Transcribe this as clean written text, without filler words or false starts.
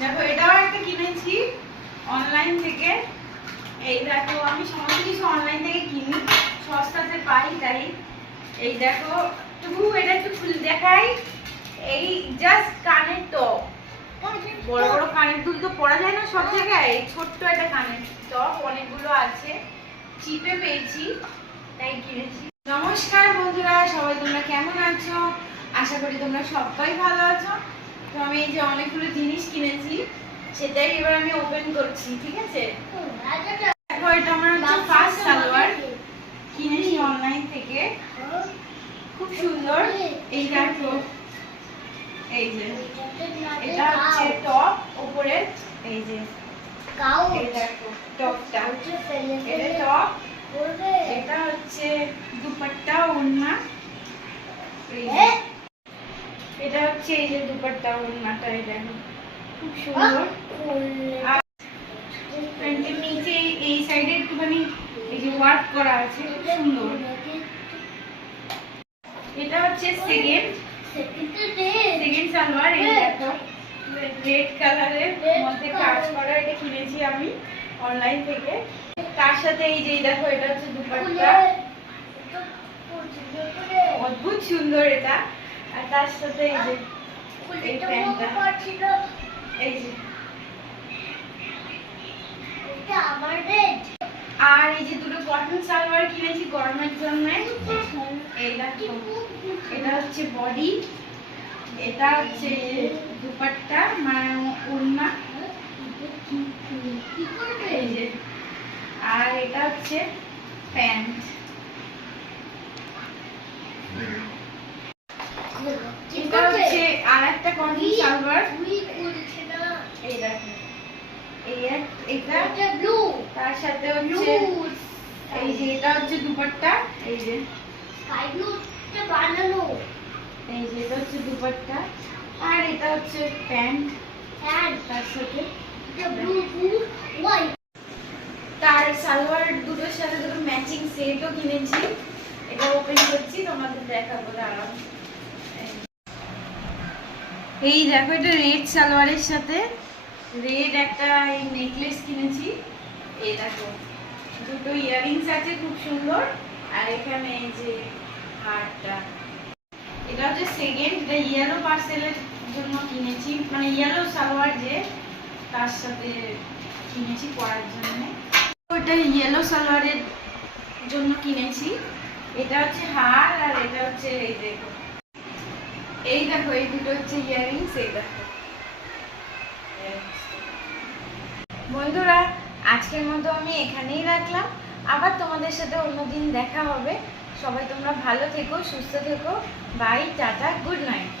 দেখো এটাও একটা কিনেছি অনলাইন থেকে। এই দেখো আমি সমস্ত কিছু অনলাইন থেকে কিনি, সস্তাতে পাই তাই। এই দেখো এটা একটু খুলে দেখাই। এই জাস্ট কানের টপ, বড় বড় কানের দুল তো পরা যায় না সব জায়গায়, এই ছোট্ট একটা কানের টপ অনেকগুলো আছে, চিপে পেয়েছি তাই কিনেছি। নমস্কার বন্ধুরা, সবাই তোমরা কেমন আছো? আশা করি তোমরা সবাই ভালো আছো। তো আমি এই যে অনেকগুলো জিনিস কিনেছি, সেটাই এবার আমি ওপেন করছি, ঠিক আছে? দেখো এটা আমার হচ্ছে ফার্স্ট সালোয়ার, কিনেছি অনলাইন থেকে, খুব সুন্দর। এই দেখো এই যে এটা হচ্ছে টপ উপরে, এই যে এই দেখো টপটা, এটা টপ, এটা হচ্ছে দুপাট্টা ওড়না, এটা হচ্ছে এই যে দুপাট্টা ওড়নাটা, এই দেখো খুব সুন্দর। আর প্যান্টের নিচে এই সাইডে একটুখানি এই যে ওয়ার্ক করা আছে, খুব সুন্দর। এটা হচ্ছে সেকেন্ড সালোয়ার, এই দেখো রেড কালারের মধ্যে কাজ করা, এটা কিনেছি আমি অনলাইন থেকে। তার সাথে এই যে দেখো এটা হচ্ছে দুপাট্টা, অদ্ভুত সুন্দর এটা। আর তার সাথে এই যে এই প্যান্টটা, এই যে আর এই যে দুটো কটন সালোয়ার কিনেছি গরমের জন্য। এই দেখো এটা হচ্ছে বডি, এটা হচ্ছে দুপাট্টা মানে ওড়না, এই যে, আর এটা হচ্ছে প্যান্ট। এটা হচ্ছে আর একটা কটন সালোয়ার, এই দেখো এটা ব্লু, তার সাথে হচ্ছে এই যে এটা হচ্ছে দুপাট্টা, এই যে স্কাই ব্লুটা বানানো, এই যে এটা হচ্ছে দুপাট্টা, আর এটা হচ্ছে প্যান্ট, তার সাথে ব্লু হোয়াইট। তার সালোয়ার দুটোর সাথে দুটো ম্যাচিং সেটও কিনেছি, এটা ওপেন করছি তোমাদের দেখাবো, দাঁড়াও। এই দেখো এটা রেড সালোয়ারের সাথে রেড একটা এই নেকলেস কিনেছি, এই দেখো দুটো ইয়াররিংস আছে খুব সুন্দর, আর এখানে এই যে হারটা। এটা হচ্ছে সেকেন্ড, এটা ইয়েলো পার্সেলের জন্য কিনেছি, মানে ইয়েলো সালোয়ার যে তার সাথে কিনেছি পরার জন্য। ওটা ইয়েলো সালোয়ারের জন্য কিনেছি। এটা হচ্ছে হার, আর এটা হচ্ছে এই দেখো, এই দেখো এই দুটো হচ্ছে ইয়াররিংস, এই দেখো। বন্ধুরা আজকের মতো আমি এখানেই রাখলাম, আবার তোমাদের সাথে অন্যদিন দেখা হবে। সবাই তোমরা ভালো থেকো, সুস্থ থেকো, বাই, টাটা, গুড নাইট।